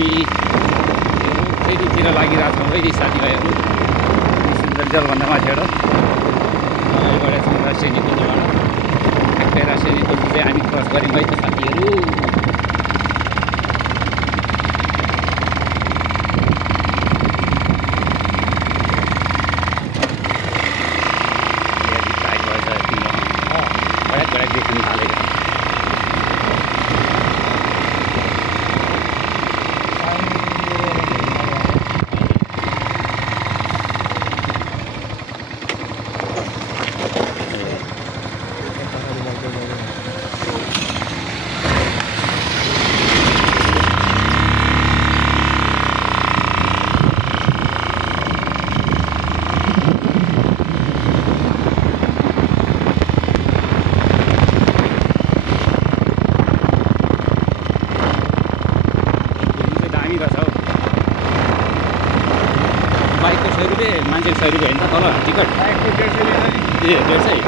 हामी फेरितिर लागिरहेको छौँ है साथीभाइहरू। सुन्दर जलभन्दा माथिबाट अगाडिबाट छौँ राष्ट्रिय निकुञ्जबाट। ठ्याक्कै राष्ट्रिय निकुञ्ज चाहिँ हामी क्रस गऱ्यौँ है त साथीहरू। भडक देख्न थालेको बाइकको 100 रुपियाँ, मान्छेको 100 रुपियाँ होइन त तल टिकट? बाइकको 150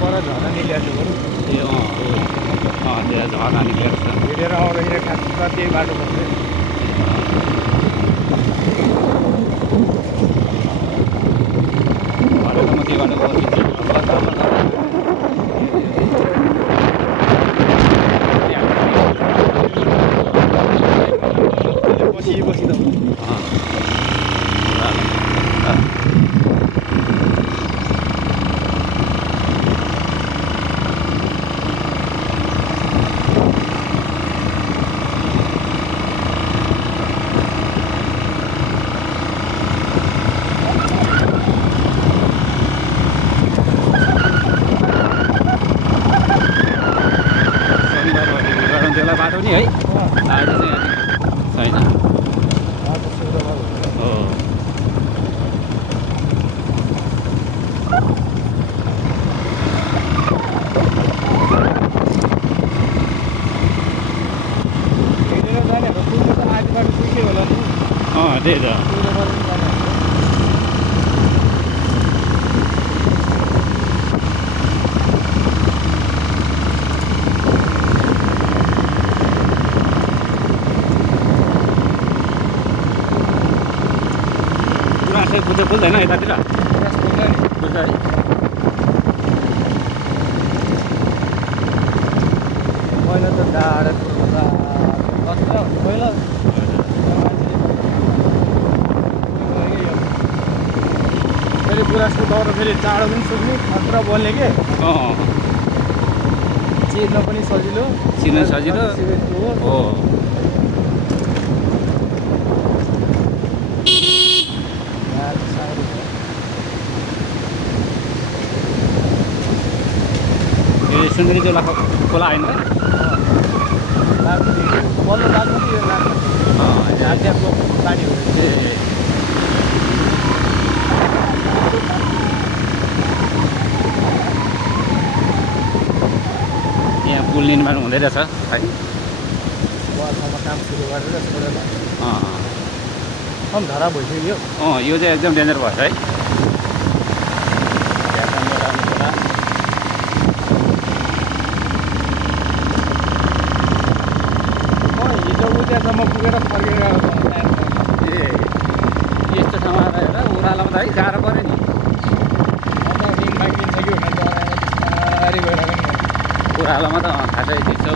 पर झर्ना निक्लिएको छु त्यहाँ झर्ना निक्लिएको छ। हिँडेर आउँदाखेरि खास त्यही बाटो पर्छ। म त्यो बाटो बसी बसी त बाटो नि है गाडी चाहिँ छैन। हो त्यही त। बुझ्दै खुल्दैन यतातिर बुझ्छ है। पहिला त डाँडा पहिला फेरि गुराँसको दौरा फेरि टाढो पनि सुक्ने खतरा बोल्ने के चिर्न पनि सजिलो हो। सुन्दरी जो खोला होइन बल्ल लाग्नु लाग्नु पानी हो। यहाँ पुल निर्माण हुँदै रहेछ है। काम सुरु गरेर कम धरा भइसक्यो। यो चाहिँ एकदम डेन्जर भएछ है। हिजोसम्म पुगेर फर्केर यस्तो ठाउँमा रहेर उरालोमा त है गाह्रो पऱ्यो नि। अन्त डिङमा किन्छ कि बिस्तारै गएर उरालोमा त खासै दिन्छ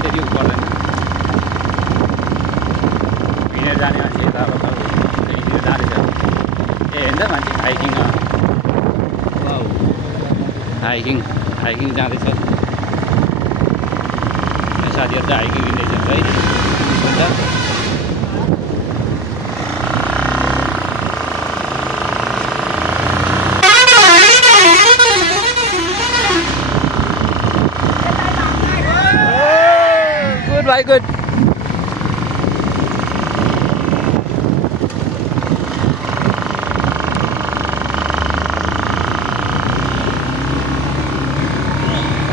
त्यति पर्दैन। हिँडेर जाने मान्छे त अब हिँडेर जाँदैछ। हेर्छ मान्छे हाइकिङ जाँदैछ। साथीहरू चाहिँ हाइकिङ हिँड्दैछन् है। हुन्छ alright, good.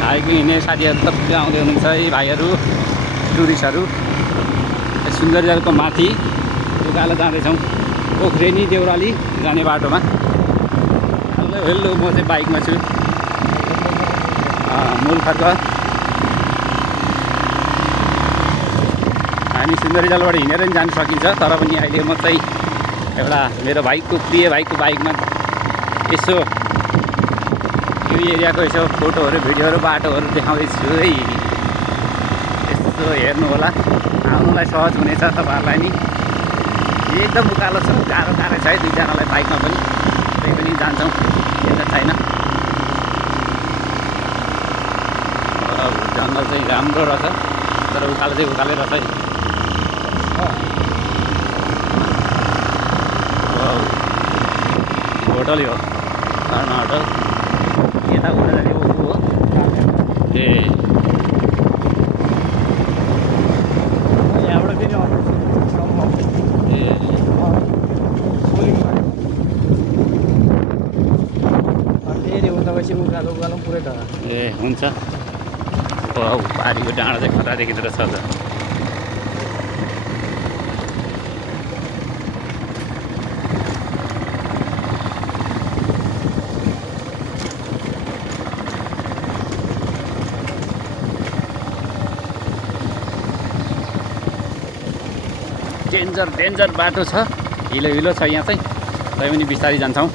हाइकिङ हिँड्ने साथीहरू सबै आउँदै हुनुहुन्छ है भाइहरू टुरिस्टहरू सुन्दर जलको माथि उकालो जाँदैछौँ ओख्रेनी देउराली जाने बाटोमा हेलो हेलो म चाहिँ बाइकमा छु मूल खर्क हामी सुन्दरी जलबाट हिँडेर पनि जान सकिन्छ तर पनि अहिले म चाहिँ एउटा मेरो भाइको प्रिय भाइको बाइकमा यसो यो एरियाको यसो फोटोहरू भिडियोहरू बाटोहरू देखाउँदैछु है यसो हेर्नु होला आउनुलाई सहज हुनेछ तपाईँहरूलाई नि एकदम उकालो छ गाह्रो छ है दुईजनालाई बाइकमा पनि त्यही पनि जान्छौँ यता छैन जङ्गल चाहिँ राम्रो रहेछ तर उकालो चाहिँ उकालै रहेछ है होटल यो घरमा होटल यता उता जाने ऊ हो ए यहाँबाट फेरि फेरि उता गएपछि उकालो उकालो पुरै ढला ए हुन्छ पारीको डाँडा चाहिँ खतरा देखिँदो रहेछ त डेन्जर बाटो छ हिलो हिलो छ यहाँ चाहिँ तै पनि बिस्तारै जान्छौँ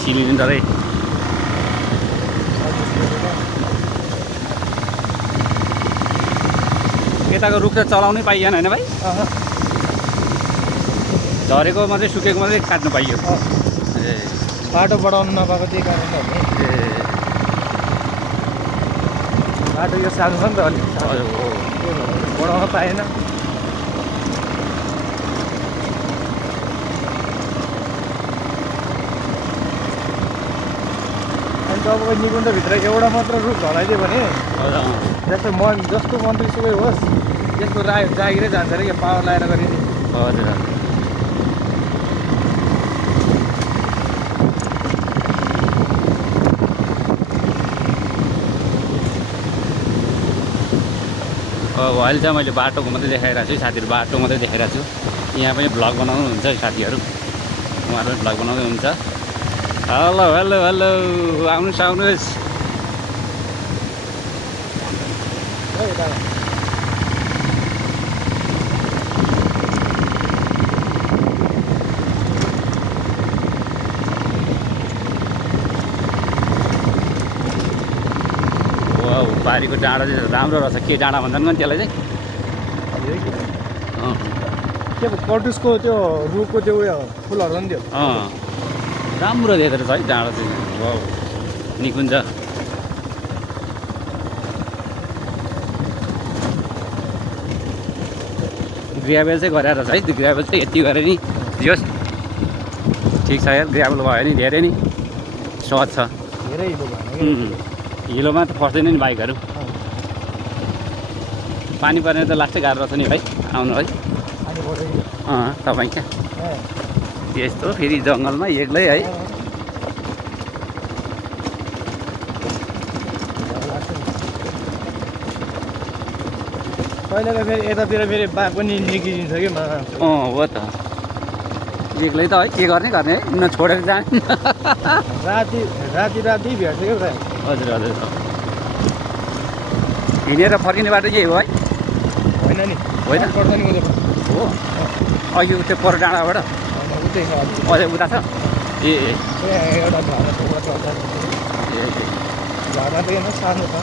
सिलिन्डरै यताको रुख त चलाउनै पाइएन होइन भाइ झरेको मात्रै सुकेको मात्रै काट्नु पाइयो ए बाटो बढाउनु नपाएको त्यही कारण त ए बाटो यो सानो छ नि त अलिक बढाउन पाएन अनि तपाईँको निकुञ्जभित्र एउटा मात्र रुख ढलाइदियो भने जस्तो जस्तो मन्त्री सुकै होस् यसको जागिरै जान्छ अरे यो पावर लगाएर गरिने हजुर अब अहिले चाहिँ मैले बाटोको मात्रै देखाइरहेको छु साथीहरू बाटो मात्रै देखाइरहेको छु यहाँ पनि भ्लग बनाउनु हुन्छ साथीहरू उहाँहरू पनि भ्लग बनाउँदै हुन्छ हेलो हेलो हेलो आउनुहोस् आउनुहोस् बारीको डाँडा चाहिँ राम्रो रहेछ के डाँडा भन्छन् नि त्यसलाई चाहिँ के कटुसको त्यो रुखको त्यो उयो फुलहरू पनि थियो राम्रो देख्दो रहेछ है डाँडा चाहिँ निकुञ्ज ग्राभेल चाहिँ गरेर रहेछ है त्यो ग्राभेल चाहिँ यति गरे नि दियोस् ठिक छ यार ग्राभेल भयो नि धेरै नि सहज छ धेरै हिलोमा त फस्दैन नि बाइकहरू पानी पर्ने त लास्टै गाह्रो रहेछ नि भाइ आउनु है तपाईँ क्या यस्तो फेरि जङ्गलमा एक्लै है कहिले त फेरि यतातिर फेरि बाघ पनि निस्किदिन्छ कि हो त एक्लै त है के गर्ने है नछोडेर जाने राति भेट्छ क्या भाइ हजुर हजुर हिँडेर फर्किने बाटो के हो है होइन नि होइन पर्छ नि उता हो अघि त्यो पर डाँडाबाट उतै छ अझै उता छ ए एउटा झर्ना झर्ना त हेर्नु सानो छ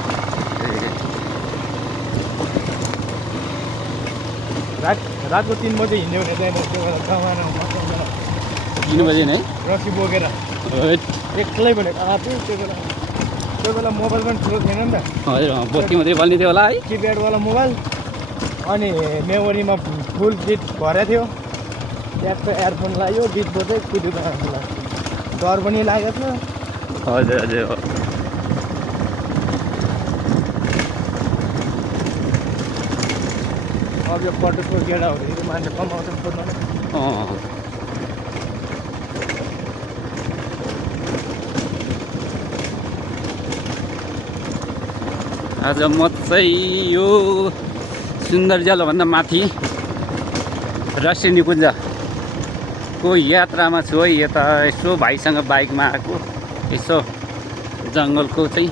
रातको 3 बजे हिँड्यो भने चाहिँ त्यो कमानमा 3 बजे नै रक्सी बोकेर एक्लै भनेको आफै त्यो बेला त्यो बेला मोबाइल पनि ठुलो थिएन नि त, हजुर बोक्की मात्रै बल्ने थियो होला है। किप्याडवाला मोबाइल, अनि मेमोरीमा फुल गीत भरेको थियो। ट्याक्क एयरफोन लाग्यो, गीत बज्दै कुद्यो त आफूलाई डर पनि लागेको थियो। हजुर हजुर अब यो पटकको गेडा हुँदाखेरि मान्छे कमाउँछ खोज्न। आज म चाहिँ यो सुन्दरजलभन्दा माथि राष्ट्रिय निकुञ्जको यात्रामा छु है। यता यसो भाइसँग बाइकमा आएको, यसो जङ्गलको चाहिँ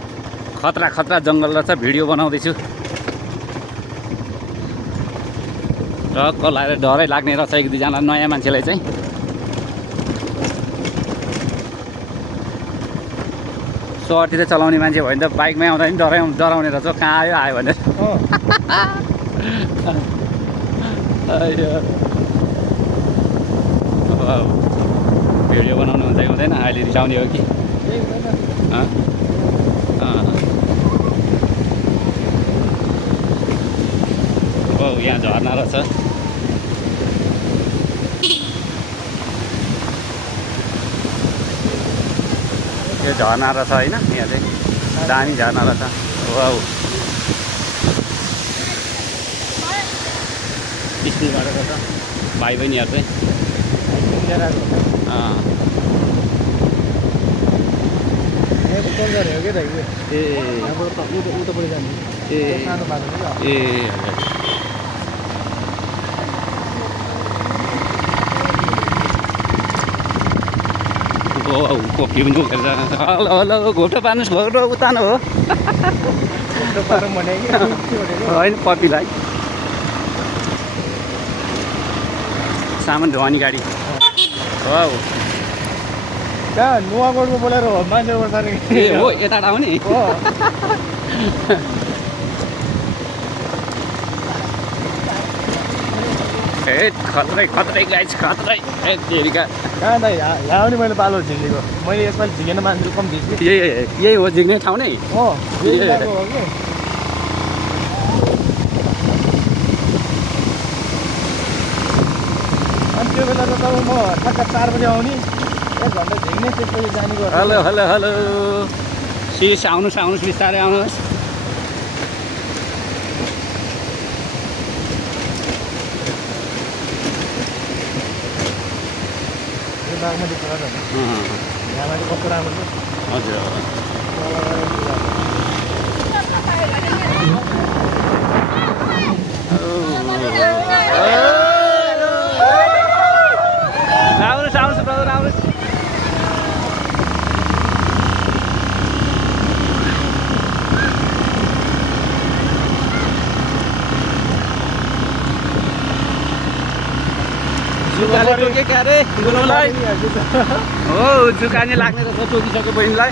खतरा खतरा जङ्गल रहेछ, भिडियो बनाउँदैछु। टक्क लगाएर डरै लाग्ने रहेछ एक दुईजना नयाँ मान्छेलाई चाहिँ। सर्तिर चलाउने मान्छे भयो भने त बाइकमै आउँदा पनि डराउने रहेछ, कहाँ आयो भनेर। भिडियो बनाउनु हुन्छ कि हुँदैन, अहिले रिसाउने हो कि? यहाँ झर्ना रहेछ। यो झर्ना रहेछ होइन, यहाँ चाहिँ दामी झर्ना रहेछ। वाउ, स्कुलबाट रहेछ भाइ बहिनीहरू चाहिँ। ए कोपी पनि बोकेर जान्छ। हेलो हेलो, घोटो पार्नुहोस्, घोटो उतानो हो होइन पपीलाई। सामान ढुवानी गाडी हो। कहाँ नुवाकोटको बोलेर हो मान्छेबाट सारे। ए हो, यता आउने ए खत्रै खत्रै गाइस, खत्रै। ए तेरिका कहाँ त यहाँ पनि मैले पालो झिकेको, मैले यसपालि झिकेन मान्छेहरू कम झिकेँ। यही हो झिक्ने ठाउँ नै। यही बाटो हो कि? अनि त्यो बेला त तब म ठ्याक्क 4 बजे आउने, 1 घन्टा झिक्ने, त्यसपछि जाने गर्छु। हेलो हेलो हेलो, सिस आउनुहोस् आउनुहोस्, बिस्तारै आउनुहोस्। बागमती खोला छ, यहाँ माथि कस्तो राम्रो छ। हजुर आउनुहोस् आउनुहोस् ब्रदर, आउनुहोस्। जुकाले टोके क्या रे गुरुलाई? हो, जुकाने लाग्ने रहेछ टोकिसक्यो बहिनीलाई।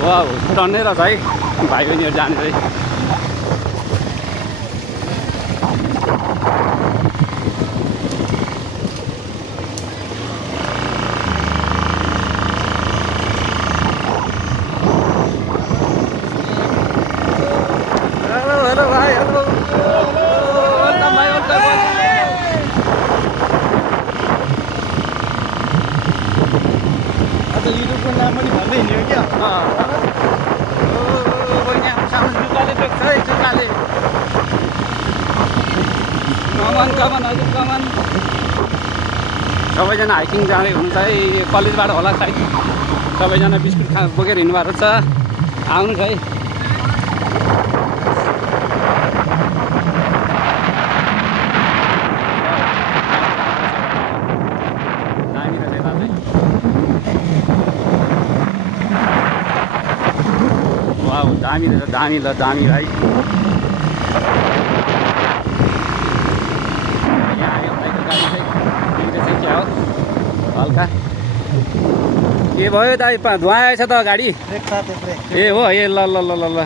वाउ, टन्नै रहेछ है भाइ बहिनीहरू जाने चाहिँ। हेलो हेलो भाइ, हेलो वेलकम भाइ, वेलकम। युट्युबको नाम पनि भन्दै हिँड्यो क्या। बहिनी सानो जुकाले टोक्छ है, जुकाले। कमान कमान हजुर कमान। सबैजना हाइकिङ जाँदै हुनुहुन्छ है, कलेजबाट होला सायद। सबैजना बिस्कुट बोकेर हिँड्नुभएको छ, आउनुहोस् है। दामी रहेछ, दामी ल दामी भाइ। यहाँ आयो भाइको गाडी चाहिँ बिग्रेछ क्या हो हल्का। के भयो दाइ, धुवा आएछ त गाडी? ए हो, ए ल ल ल ल ल।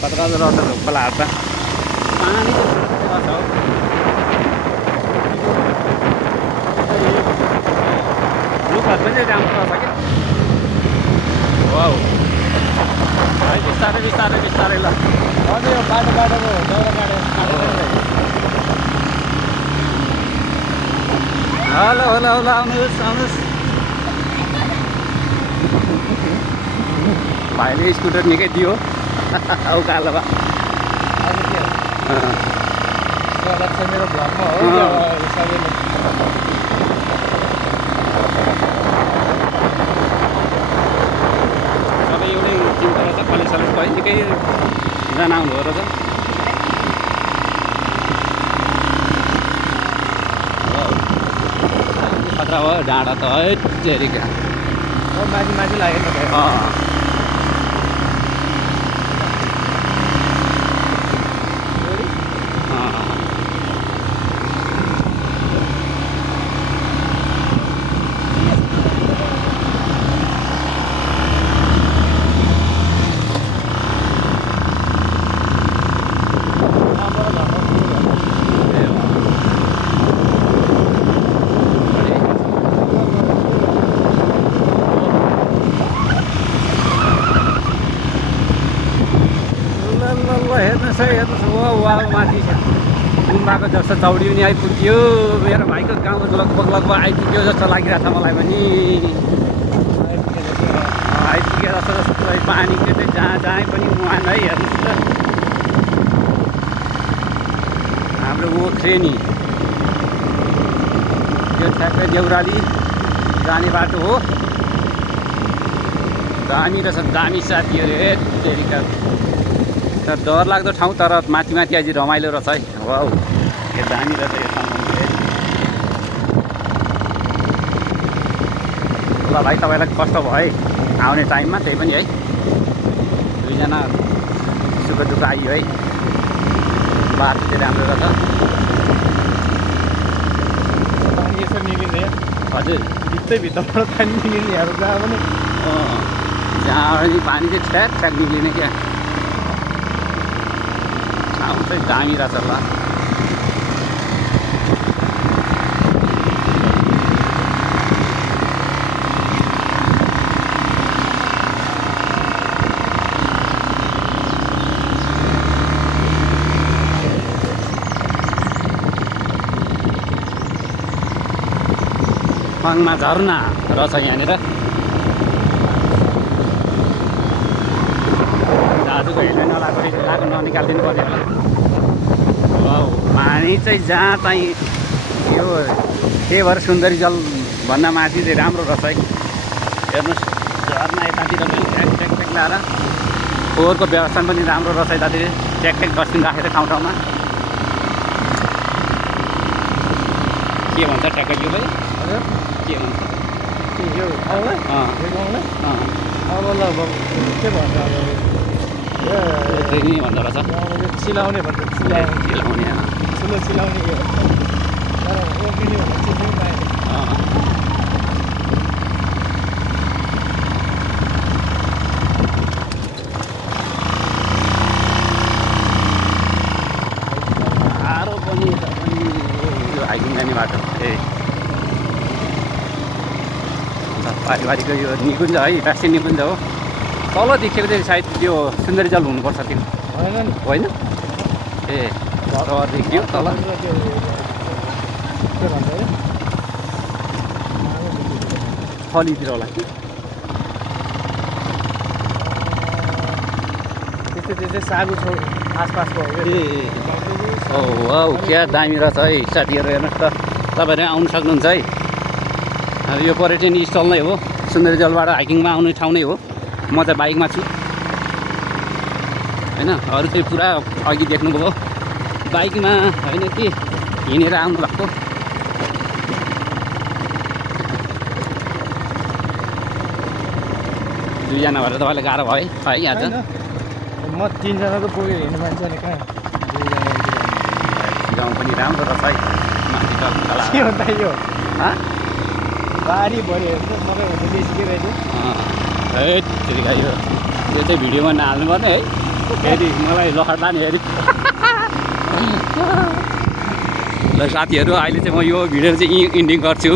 खतरा रहेछ खोलाहरू त पानी छ हौ रुखहरू पनि राम्रो रहेछ क्या वाउ है बिस्तारै बिस्तारै बिस्तारै ल हजुर यो बाटो बाटोको दाउरा काटेर होला होला होला आउनुहोस् आउनुहोस् भाइले स्कुटर निकै दियो उकालोमा अब के स्वागत छ मेरो भ्लगमा हो सबैले सबै एउटै चिन्ता रहेछ कलेज सलेज भयो निकै जना आउनुभयो रहेछ खतरा भयो डाँडा त है तेरिका माथि माथि लागेको छ हेर्नुहोस् है हेर्नुहोस् वा माथि गुम्बाको जस्तो चौडी पनि आइपुग्यो मेरो भाइको गाउँ लगभग आइपुग्यो जस्तो लागिरहेको छ मलाई पनि आइपुगेर जस्तो पानी चाहिँ जहाँ जहाँ पनि मुहान है हेर्नुहोस् त हाम्रो ओख्रेनी यो ठ्याक्कै देउराली जाने बाटो हो दामी रहेछ दामी साथीहरू हेरिका तर डरलाग्दो ठाउँ तर माथि माथि अझै रमाइलो रहेछ है वाउ यो दामी रहेछ यो ठाउँ ल भाइ तपाईँलाई कष्ट भयो है आउने टाइममा त्यही पनि है दुईजना सुख दुःख आइयो है बाटो चाहिँ राम्रो रहेछ पानी यसो निलिँदैन हजुर भित्रबाट पानी निलिनेहरू जहाँ पनि जहाँ पानी चाहिँ ठ्याक ठ्याक निक्लिने क्या ठाउँ चाहिँ दामी रहेछ ल पाङमा झरना रहेछ यहाँनिर दाजुको हेल्मेट नलाएको ननिकालिदिनु पर्ने होला वाउ पानी चाहिँ जहाँ चाहिँ यो त्यही भएर सुन्दरी जल भन्दा माथि चाहिँ राम्रो रहेछ है हेर्नुहोस् झरना यतातिर पनि ट्याक ट्याक ट्याक लाएर फोहोरको व्यवस्था पनि राम्रो रहेछ यतातिर ट्याक ट्याक डस्टबिन राखेर ठाउँ ठाउँमा के भन्छ ठ्याक्कै यो के भन्छ यो आउला अब ल के भन्छ अब ट्रेनिङ भन्दो रहेछ चिलाउने भन्छ चिलाउने ठुलो चिलाउने यो तर ओपिनी भन्ने चाहिँ पाएन साह्रो पनि यो हाइकिङ जाने बाटो ए पारिवारिक यो निकुञ्ज है राष्ट्रिय निकुञ्ज हो तल देखेको चाहिँ सायद त्यो सुन्दरी जल हुनुपर्छ त्यो होइन ए घर देखियो तल थलीतिर होला कि त्यस्तै सागु छौ आसपासको ए ओ वाउ क्या दामी रहेछ है साथीहरू हेर्नुहोस् त तपाईँहरू आउनु सक्नुहुन्छ है अब यो पर्यटन स्थल नै हो सुन्दरी जलबाट हाइकिङमा आउने ठाउँ नै हो म चाहिँ बाइकमा छु होइन अरू चाहिँ पुरा अघि देख्नुभयो बाइकमा होइन कि हिँडेर आउनु भएको दुईजना भएर तपाईँलाई गाह्रो भयो है आज म तिनजना त पुगेर हिँड्ने मान्छे अनि कहाँ गाउँ पनि राम्रो रहेछ है माथि के भन्दा यो हाँ बारी भऱ्यो मकै हुनु निस्किरहेको है यो चाहिँ भिडियोमा नहाल्नु पर्ने है फेरि मलाई लखडला नि फेरि ल साथीहरू अहिले चाहिँ म यो भिडियो चाहिँ इन्डिङ गर्छु